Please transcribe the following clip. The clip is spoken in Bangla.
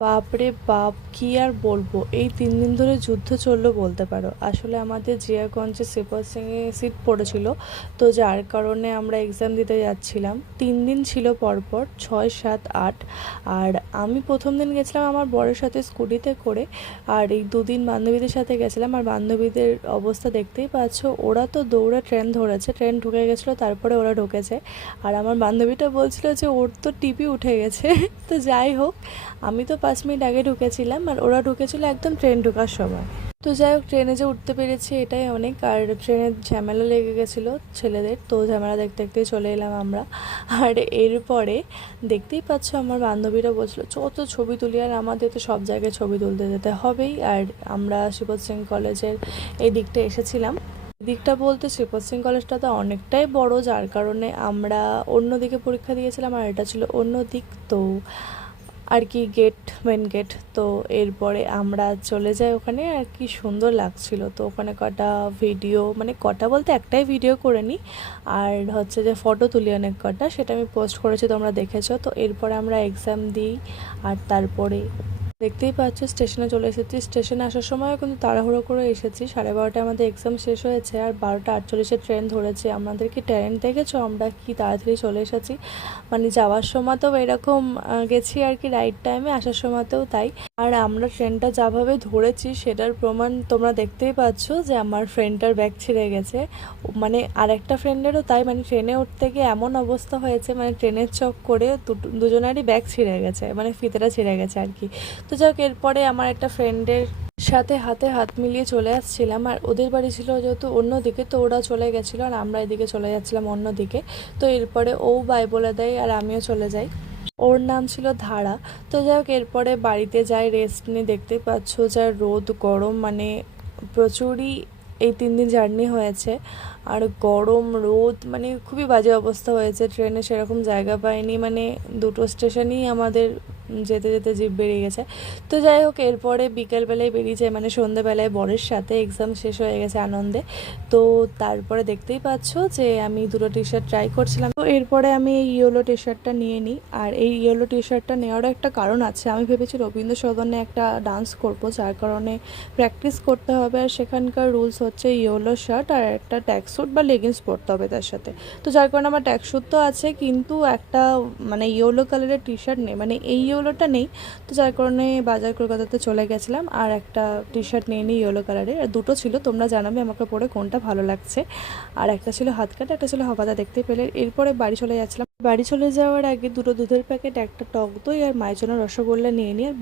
বাপরে বাপ, কি আর বলবো, এই 3 দিন ধরে যুদ্ধ চললো বলতে পারো। আসলে আমাদের জিয়াগঞ্জে সুপার সিংয়ে সিট পড়েছিল, তো যার কারণে আমরা এক্সাম দিতে যাচ্ছিলাম। 3 দিন ছিল পরপর, 6, 7, 8। আর আমি প্রথম দিন গেছিলাম আমার বরের সাথে স্কুটিতে করে, আর এই 2 দিন বান্ধবীদের সাথে গেছিলাম। আর বান্ধবীদের অবস্থা দেখতেই পাচ্ছ, ওরা তো দৌড়ে ট্রেন ধরেছে, ট্রেন ঢুকে গেছিলো, তারপরে ওরা ঢুকেছে। আর আমার বান্ধবীটা বলছিল যে ওর তো টিপি উঠে গেছে তো যাই হোক, আমি তো 5 মিনিট আগে ঢুকেছিলাম আর ওরা ঢুকেছিল একদম ট্রেন ঢোকার সময়। তো যাই হোক, ট্রেনে যে উঠতে পেরেছি এটাই অনেক। আর ট্রেনের ঝামেলা লেগে গেছিলো ছেলেদের, তো ঝামেলা দেখতে দেখতেই চলে এলাম আমরা। আর এরপরে দেখতেই পাচ্ছ আমার বান্ধবীরা বলছিল যত ছবি তুলি, আর আমাদের তো সব জায়গায় ছবি তুলতে যেতে হবেই। আর আমরা শিবত সিং কলেজের এই দিকটা এসেছিলাম। দিকটা বলতে শিবত সিং কলেজটা তো অনেকটাই বড়, যার কারণে আমরা অন্য দিকে পরীক্ষা দিয়েছিলাম আর এটা ছিল অন্য দিক। তো আর কি গেট, মেন গেট। তো এরপরে আমরা চলে যাই ওখানে, আর কি সুন্দর লাগছিল। তো ওখানে কটা ভিডিও, মানে কটা বলতে একটাই ভিডিও করে নিই, আর হচ্ছে যে ফটো তুলি অনেক কটা, সেটা আমি পোস্ট করেছি, তোমরা দেখেছো। তো এরপরে আমরা এক্সাম দিই। আর তারপরে দেখতেই পাচ্ছ স্টেশনে চলে এসেছি। স্টেশনে আসার সময়ও কিন্তু তাড়াহুড়ো করে এসেছি, 12:30টায় আমাদের এক্সাম শেষ হয়েছে আর 12টা 48-এ ট্রেন ধরেছে। আমাদের কি ট্রেন দেখেছো, আমরা কি তাড়াতাড়ি চলে এসেছি। মানে যাওয়ার সময়তেও এরকম গেছি আর কি রাইট টাইমে, আসার সময়তেও তাই। আর আমরা ট্রেনটা যাভাবে ধরেছি সেটার প্রমাণ তোমরা দেখতেই পাচ্ছ যে আমার ফ্রেন্ডটার ব্যাগ ছিঁড়ে গেছে, মানে আর একটা ফ্রেন্ডেরও তাই। মানে ট্রেনে উঠতে গিয়ে এমন অবস্থা হয়েছে, মানে ট্রেনের চক করে দুজনেরই ব্যাগ ছিঁড়ে গেছে, মানে ফিতেটা ছিঁড়ে গেছে আর কি। তো যাই হোক, এরপরে আমার একটা ফ্রেন্ডের সাথে হাতে হাত মিলিয়ে চলে আসছিলাম, আর ওদের বাড়ি ছিল যেহেতু অন্যদিকে, তো ওরা চলে গেছিলো আর আমরা এদিকে চলে যাচ্ছিলাম অন্যদিকে। তো এরপরে ও বাই বলে দেয় আর আমিও চলে যাই। ওর নাম ছিল ধারা। তো যাই হোক, এরপরে বাড়িতে যাই রেস্ট নিয়ে। দেখতেই পাচ্ছ যা রোদ গরম, মানে প্রচুরই এই 3 দিন জার্নি হয়েছে। আর গরম রোদ, মানে খুবই বাজে অবস্থা হয়েছে। ট্রেনে সেরকম জায়গা পাইনি, মানে দুটো স্টেশনই আমাদের যেতে যেতে জিভ বেরিয়ে গেছে। তো যাই হোক, এরপরে বিকেলবেলায় বেরিয়ে যায়, মানে সন্ধ্যেবেলায় বরের সাথে। এক্সাম শেষ হয়ে গেছে আনন্দে। তো তারপরে দেখতেই পাচ্ছ যে আমি দুটো টি শার্ট ট্রাই করছিলাম। তো এরপরে আমি এই ইয়েলো টি শার্টটা নিয়ে নিই। আর এই ইয়েলো টি শার্টটা নেওয়ারও একটা কারণ আছে। আমি ভেবেছি রবীন্দ্র সদনে একটা ডান্স করব, যার কারণে প্র্যাকটিস করতে হবে। আর সেখানকার রুলস হচ্ছে ইয়েলো শার্ট আর একটা ট্যাক্সুট বা লেগিংস পরতে হবে তার সাথে। তো যার কারণে আমার ট্যাক্সুট তো আছে, কিন্তু একটা মানে ইয়েলো কালারের টি শার্ট নেই, মানে এই ইয়েলোটা নেই। তো যার কারণে বাজার কলকাতাতে চলে গেছিলাম আর একটা টি শার্ট নিয়ে নিই ইয়েলো কালারের। আর দুটো ছিল, তোমরা জানাবে আমাকে পরে কোনটা ভালো লাগছে। আর একটা ছিল হাত কাটা, একটা ছিল হাফাতা, দেখতে পেলে। এরপরে বাড়ি চলে যাচ্ছিলাম। বাড়ি চলে যাওয়ার আগে দুটো দুধের প্যাকেট, একটা টক দই আর মায়ের জন্য রসগোল্লা নিয়ে নিই। আর